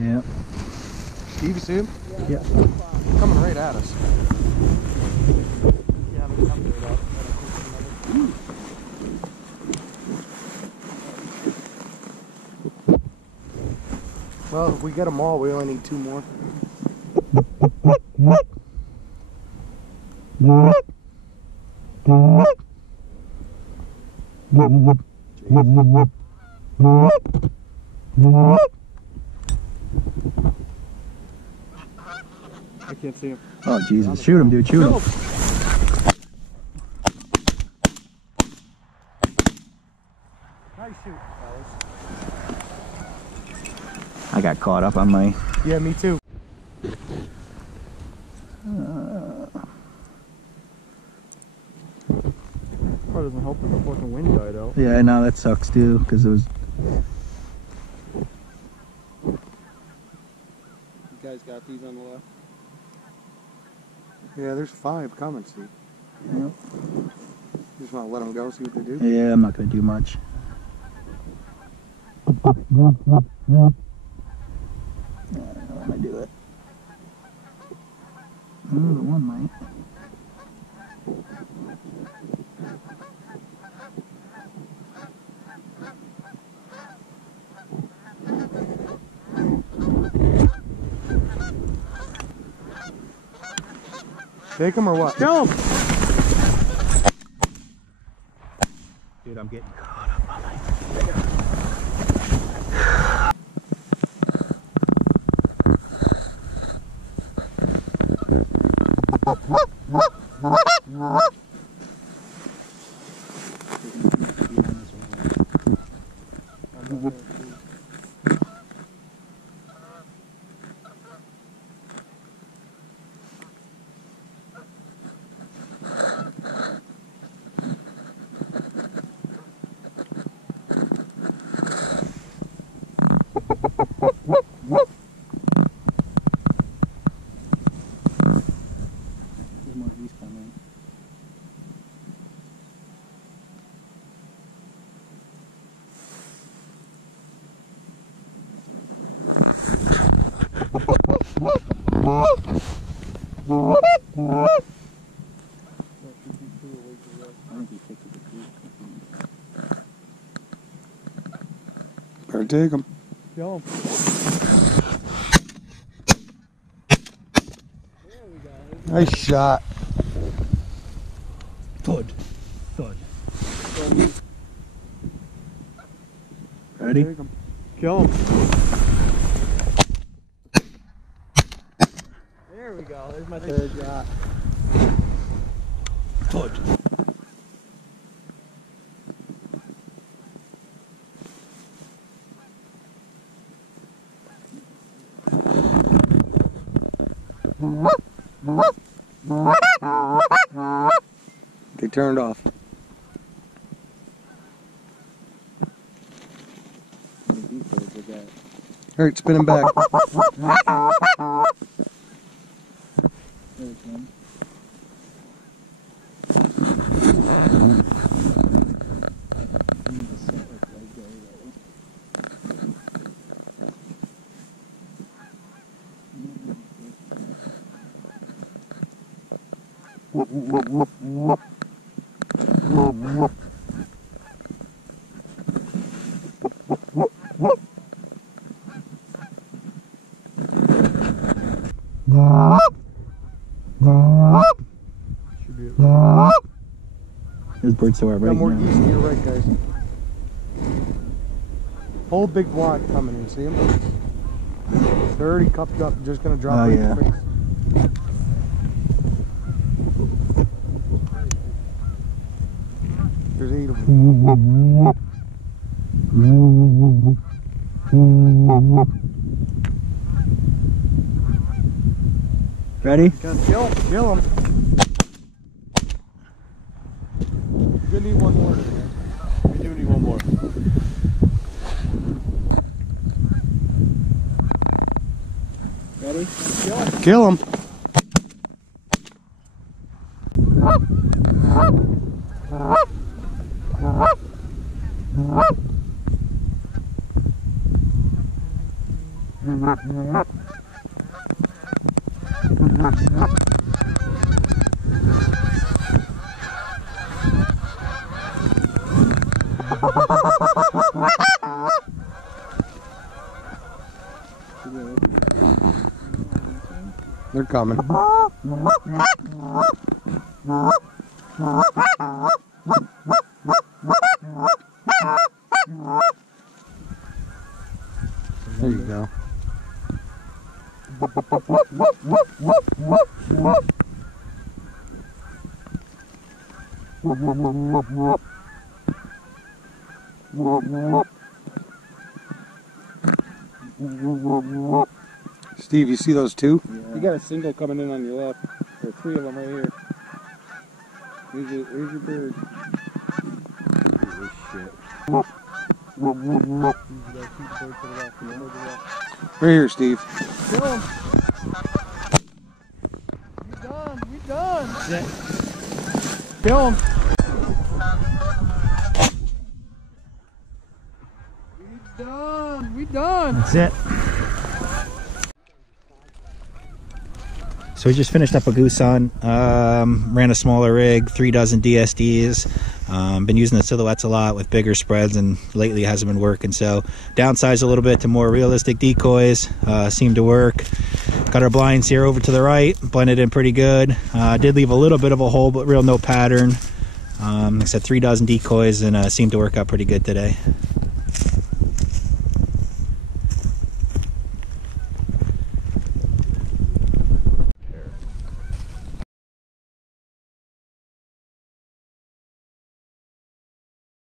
Yeah. Steve, you see him? Yeah. Coming right at us. Yeah, but come to it up. Well, if we get them all, we only need 2 more. I can't see him. Oh Jesus! Shoot him, dude! Shoot him! Nice shoot, fellas. I got caught up on my. Yeah, me too. Probably doesn't help that the fucking wind died out. Yeah, I know that sucks too, because it was. You guys got these on the left? Yeah, there's 5 coming, Steve. Yeah. Just want to let them go, see what they do. Yeah, I'm not gonna do much. I don't want to do it. Ooh, the one might. Take him or what? Kill him! Dude, I'm getting caught up on my. There's more geese coming. Better take him. Kill him. Nice shot. Thud. Thud. Ready? Take him. Kill him. There we go. There's my third shot. Thud. They turned off. Alright, spin him back. Should be it. There's birds so Got right more now. geese to your right, guys. Whole big wad coming in, see him? They're already cupped up, just gonna drop Oh, right yeah. in your face. There's 8 of them. Ready? Kill him. You're gonna need one more today. We do need one more. Ready? Kill him. They're coming. There you go. Steve, you see those two? You got a single coming in on your left. There are 3 of them right here. Here's your bird. Right here, Steve. Kill him. We done. We done. That's it. Kill him. We done. We done. That's it. So we just finished up a goose hunt, ran a smaller rig, 3 dozen DSDs, been using the silhouettes a lot with bigger spreads, and lately it hasn't been working, so downsized a little bit to more realistic decoys, seemed to work. Got our blinds here over to the right, blended in pretty good, did leave a little bit of a hole, but real no pattern. Like I said, 3 dozen decoys, and seemed to work out pretty good today.